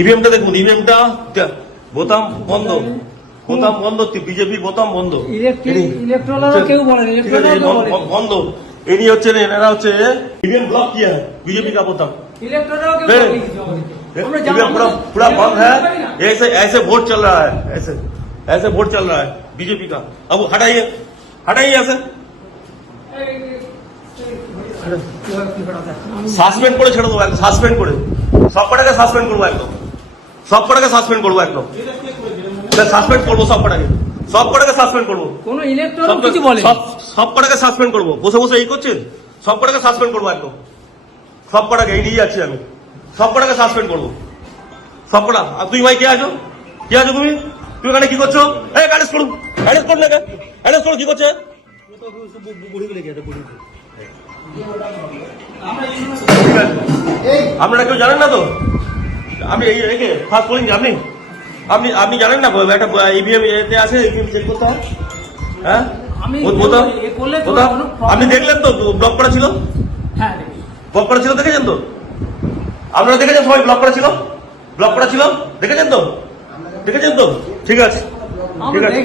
ইভিএমটা দেখুন, ইভিএমটা বোতাম বন্ধ, বোতাম বন্ধ, বিজেপির বোতাম বন্ধ, বন্ধ। इन्हीं হচ্ছে এনারা হচ্ছে इवीएम ब्लॉक किया है बीजेपी का बोतम, इवीएम पूरा बंद है। ऐसे ऐसे वोट चल रहा है, ऐसे ऐसे वोट चल रहा है बीजेपी का। अब हटाइए, हटाइए ऐसे সাসপেন্ড করে ছেড়ে দেবো, একদম সাসপেন্ড করে সব কটাকে সাসপেন্ড করবো, একদম সব কটাকে সাসপেন্ড করবো, একদম সাসপেন্ড করবো, সব কটাকে সাসপেন্ড করবো, কোন ইলেকট্রন কিছু বলে সব কটাকে সাসপেন্ড করবো। বসে বসে এই করছেন, সব কটাকে সাসপেন্ড করবো, একদম সব কটাকে এই নিয়ে যাচ্ছি আমি, সব কটাকে সাসপেন্ড করবো, সব কটা। আর তুই ভাই কে আছো, কে আছো তুমি? তুমি এখানে কি করছো? এই অ্যারেস্ট করুন, অ্যারেস্ট করুন, অ্যারেস্ট করুন। কি করছে? আপনারা কেউ জানেন না তো? আপনি একে ফার্স্ট বলিং আপনি আপনি আপনি জানেন না একটা ইভিএম এতে আছে, ইভিএম চেক করতে হয়। হ্যাঁ, আপনি দেখলেন তো ব্লক করা ছিল, ব্লক করা ছিল, দেখেছেন তো? আপনারা দেখেছেন সবাই ব্লক করা ছিল, ব্লক করা ছিল, দেখেছেন তো? দেখেছেন তো? ঠিক আছে, ঠিক আছে।